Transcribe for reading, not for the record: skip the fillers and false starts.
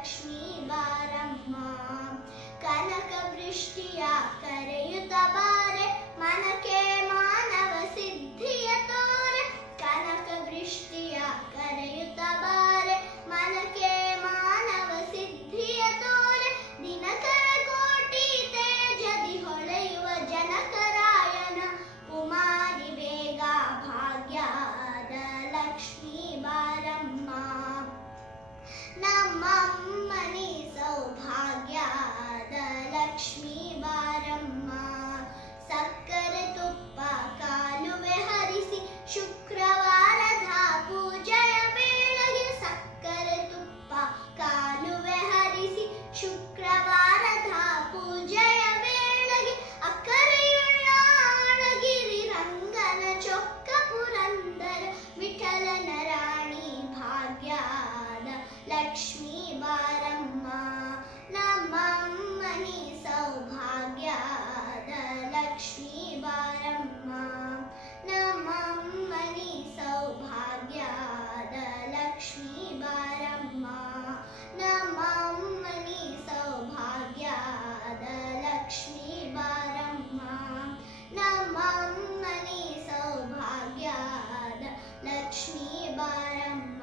ಲಕ್ಷ್ಮೀ ಬಾರಮ್ಮ. ಕನಕ ವೃಷ್ಟಿಯ ಕರೆಯುತ್ತ ಬಾರೆ ಮನಕ್ಕೆ ಮಾನವ ಸಿದ್ಧಿಯ ತೋರೆ. ಕನಕ ವೃಷ್ಟಿಯ ಕರೆಯುತ್ತ ಬಾರೆ ಮನಕ್ಕೆ ಮಾನವ ಸಿದ್ಧಿಯ ತೋರೆ. ದಿನಕರ ಕೋಟಿ ತೇಜದಿ ಹೊಳೆಯುವ ಜನಕರಾಯನ ಕುಮಾರಿ ಬೇಗ ಭಾಗ್ಯದ ಲಕ್ಷ್ಮೀ ಬಾರಮ್ಮ. ನಮ್ಮಮ್ಮನಿ ಸೌಭಾಗ್ಯದ ಲಕ್ಷ್ಮೀ ಬಾರಮ್ಮ. ಸಕ್ಕರೆ ತುಪ್ಪ ಕಾಲುವೆ ಹರಿಸಿ ಶುಕ್ರವಾರದ ಪೂಜೆಯ ವೇಳೆಗೆ. ಸಕ್ಕರೆ ತುಪ್ಪ ಕಾಲುವೆ ಹರಿಸಿ ಶುಕ್ರವಾರದ ಪೂಜೆಯ ವೇಳೆಗೆ. ಅಕ್ಕರೆಯುಳ್ಳ ಅಳಗಿರಿ ರಂಗನ ಚೊಕ್ಕ ಪುರಂದರ ವಿಠಲನ ರಾಣಿ ಭಾಗ್ಯದ ಲಕ್ಷ್ಮೀ ಬಾರಮ್ಮ. ನಮ್ಮಮ್ಮನಿ ಸೌಭಾಗ್ಯದ ಲಕ್ಷ್ಮೀ ಬಾರಮ್ಮ. ನಮ್ಮಮ್ಮನಿ ಸೌಭಾಗ್ಯದ ಲಕ್ಷ್ಮೀ ಬಾರಮ್ಮ. ನಮ್ಮಮ್ಮನಿ ಸೌಭಾಗ್ಯದ ಲಕ್ಷ್ಮೀ ಬಾರಮ್ಮ. ನಮ್ಮಮ್ಮನಿ ಸೌಭಾಗ್ಯದ ಲಕ್ಷ್ಮೀ ಬಾರಮ್ಮ.